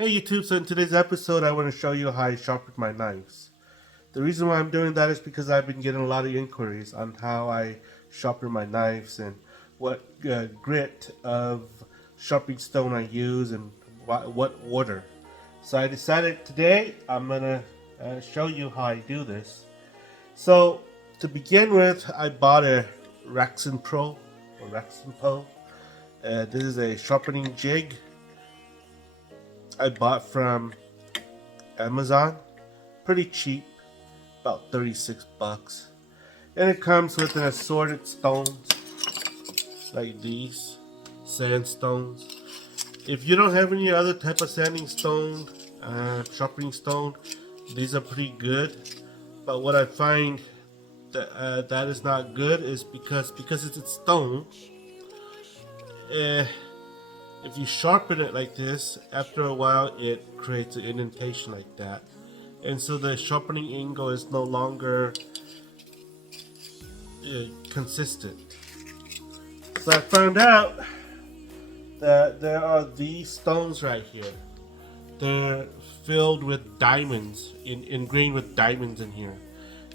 Hey YouTube, so in today's episode I want to show you how I sharpen my knives. The reason why I'm doing that is because I've been getting a lot of inquiries on how I sharpen my knives and what grit of sharpening stone I use and what order. So I decided today I'm going to show you how I do this. So to begin with, I bought a Rexon Pro or Rexon Pro. This is a sharpening jig I bought from Amazon. Pretty cheap, about 36 bucks. And it comes with an assorted stones like these sandstones. If you don't have any other type of sanding stone, sharpening stone, these are pretty good. But what I find that is not good is because it's a stone. If you sharpen it like this, after a while it creates an indentation like that. And so the sharpening angle is no longer consistent. So I found out that there are these stones right here. They're filled with diamonds, ingrained with diamonds in here.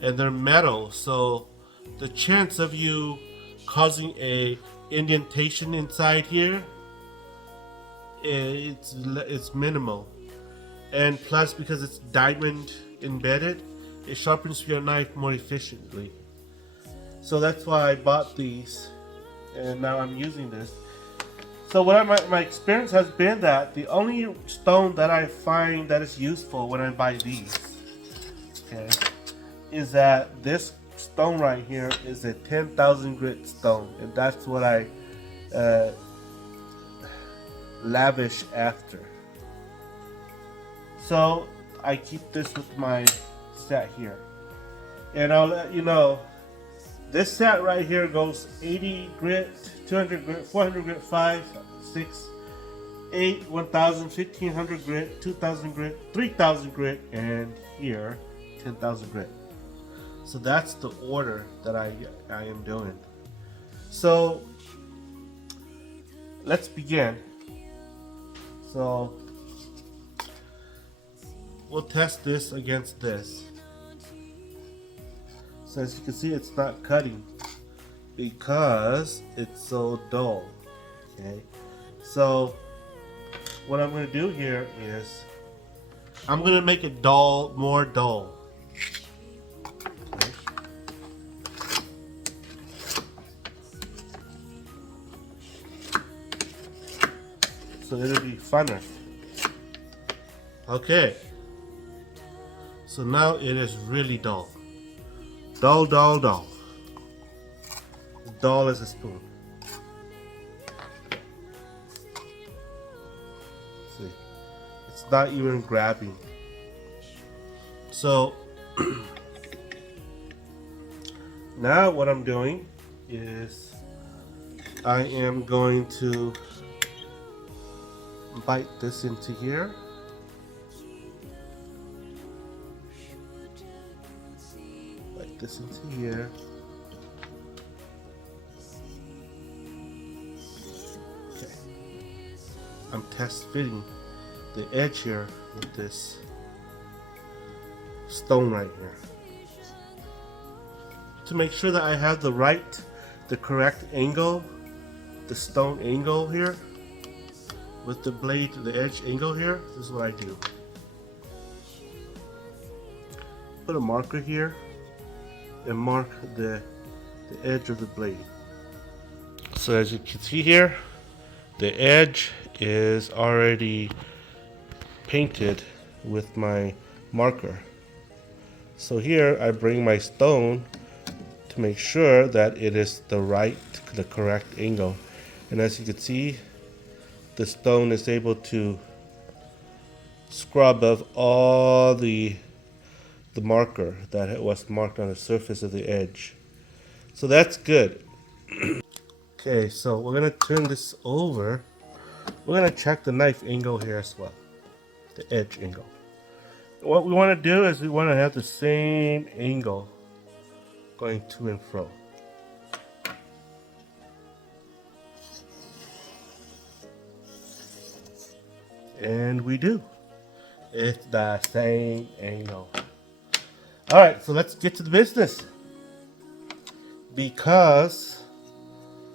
And they're metal, so the chance of you causing a indentation inside here, it's minimal. And plus, because it's diamond embedded, it sharpens your knife more efficiently. So that's why I bought these, and now I'm using this. So what my experience has been that the only stone that I find that is useful when I buy these, okay, is that this stone right here is a 10,000 grit stone, and that's what I lavish after. So I keep this with my set here, and I'll let you know, this set right here goes 80 grit, 200 grit, 400 grit, 5, 6, 8, 1000, 1500 grit, 2000 grit, 3000 grit, and here 10,000 grit. So that's the order that I am doing. So let's begin. So we'll test this against this. So as you can see, it's not cutting because it's so dull. Okay, so what I'm going to do here is I'm going to make it dull, more dull. Okay. So it'll be funner. Okay, so now it is really dull. Dull, dull, dull. Dull as a spoon. See, it's not even grabbing. So now what I'm doing is I am going to bite this into here. Bite this into here. Okay. I'm test fitting the edge here with this stone right here to make sure that I have the correct angle, the stone angle here with the blade, the edge angle here. This is what I do. Put a marker here and mark the edge of the blade. So as you can see here, the edge is already painted with my marker. So here I bring my stone to make sure that it is the correct angle. And as you can see, the stone is able to scrub off all the marker that was marked on the surface of the edge. So that's good. Okay, so we're gonna turn this over. We're gonna check the knife angle here as well, the edge angle. What we want to do is we want to have the same angle going to and fro. And we do. It's the same angle. Alright, so let's get to the business. Because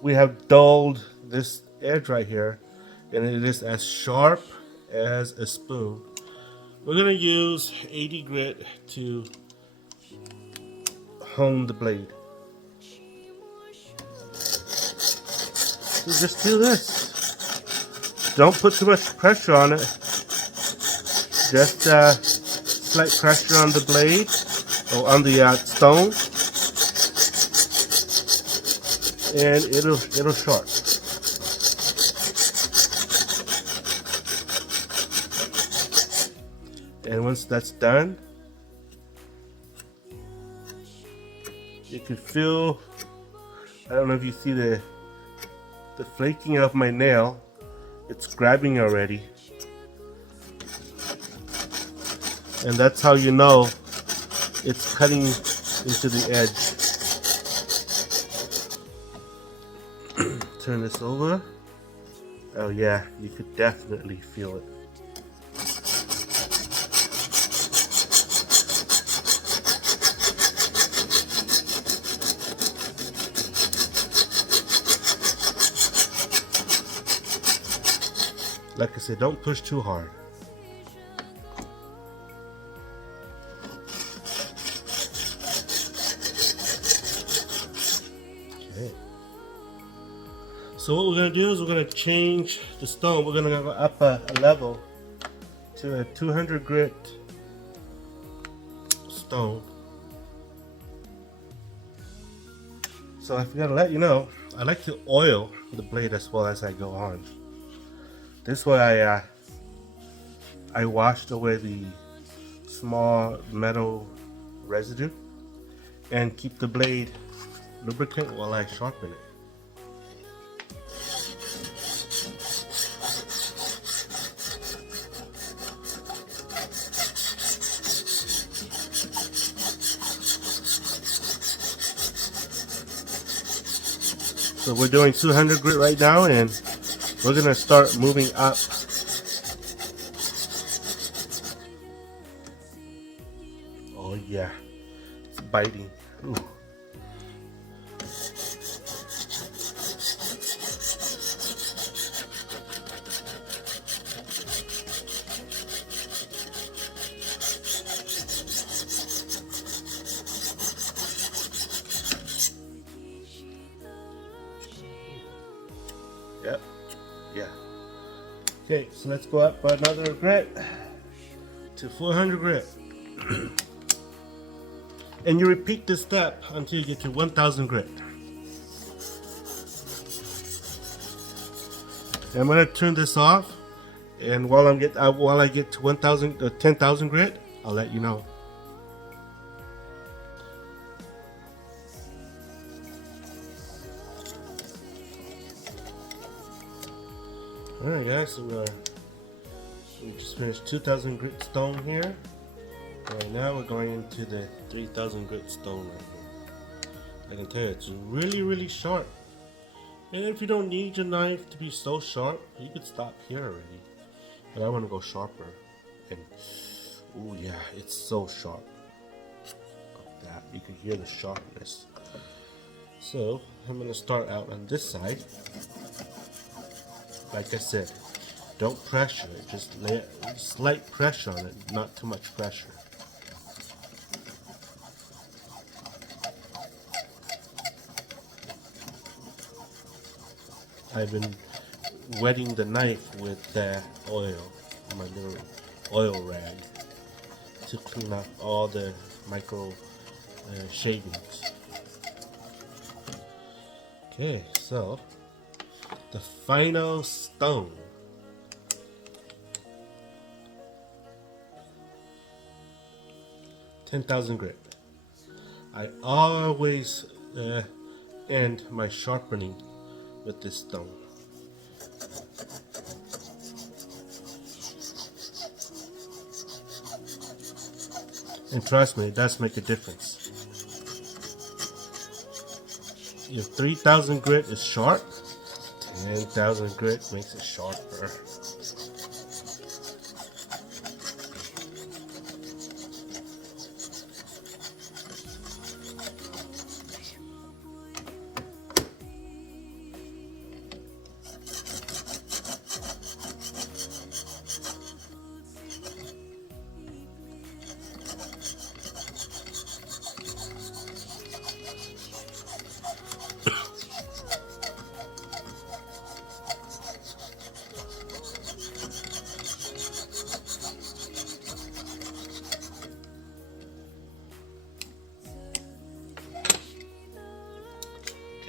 we have dulled this edge right here, and it is as sharp as a spoon. We're going to use 80 grit to hone the blade. So just do this. Don't put too much pressure on it. Just slight pressure on the blade or on the stone, and it'll sharp. And once that's done, you can feel, I don't know if you see the flaking of my nail. It's grabbing already. And that's how you know it's cutting into the edge. Turn this over. Oh yeah, you could definitely feel it. Like I said, don't push too hard. Okay. So what we're going to do is we're going to change the stone. We're going to go up a level to a 200 grit stone. So I forgot to let you know, I like to oil the blade as well as I go on. This way I washed away the small metal residue and keep the blade lubricant while I sharpen it. So we're doing 200 grit right now, and we're gonna start moving up. Oh yeah, it's biting. Ooh. Yep. Yeah. Okay, so let's go up another grit to 400 grit. And you repeat this step until you get to 1000 grit. And I'm gonna turn this off, and while I get to 10,000 grit, I'll let you know. Alright guys, so we just finished 2000 grit stone here. And now we're going into the 3000 grit stone right here. I can tell you it's really sharp. And if you don't need your knife to be so sharp, you could stop here already. But I want to go sharper. And oh yeah, it's so sharp. Like that, you can hear the sharpness. So I'm going to start out on this side. Like I said, don't pressure it, just lay slight pressure on it, not too much pressure. I've been wetting the knife with oil, my little oil rag, to clean up all the micro shavings. Okay, so the final stone. $10,000 grit. I always end my sharpening with this stone. And trust me, it does make a difference. If 3000 grit is sharp, 10,000 grit makes it sharper.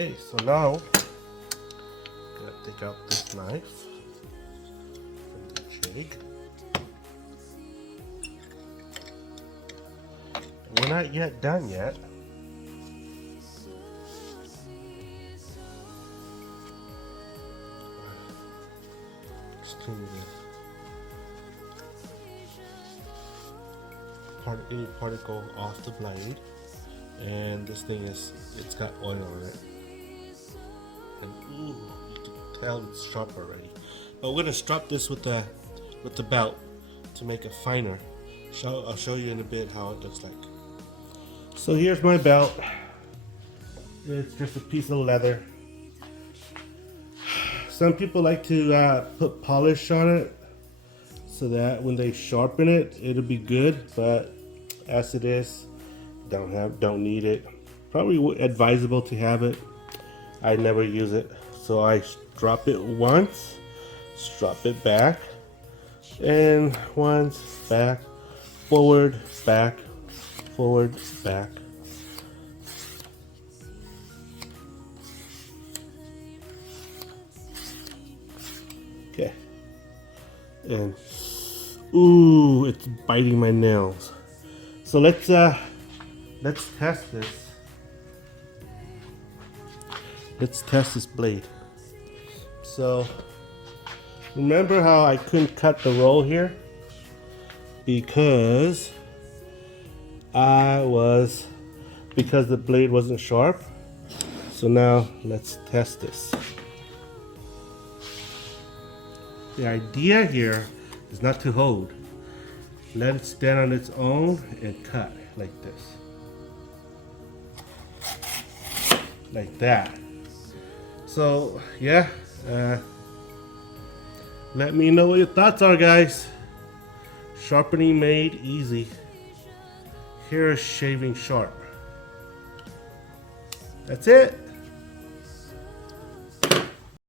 Okay, so now gotta take out this knife from the jig. We're not yet done yet. Any particle off the blade, and this thing it's got oil on it, and ooh, you can tell it's sharp already. But we're gonna strop this with the belt to make it finer. I'll show you in a bit how it looks like. So here's my belt. It's just a piece of leather. Some people like to put polish on it so that when they sharpen it, it'll be good. But as it is, don't need it. Probably advisable to have it. I never use it, so I drop it once, strap it back, and once, back, forward, back, forward, back. Okay. And ooh, it's biting my nails. So let's test this. Let's test this blade. So remember how I couldn't cut the roll here? Because the blade wasn't sharp. So now let's test this. The idea here is not to hold. Let it stand on its own and cut like this. Like that. So yeah, let me know what your thoughts are, guys. Sharpening made easy. Here is shaving sharp. That's it.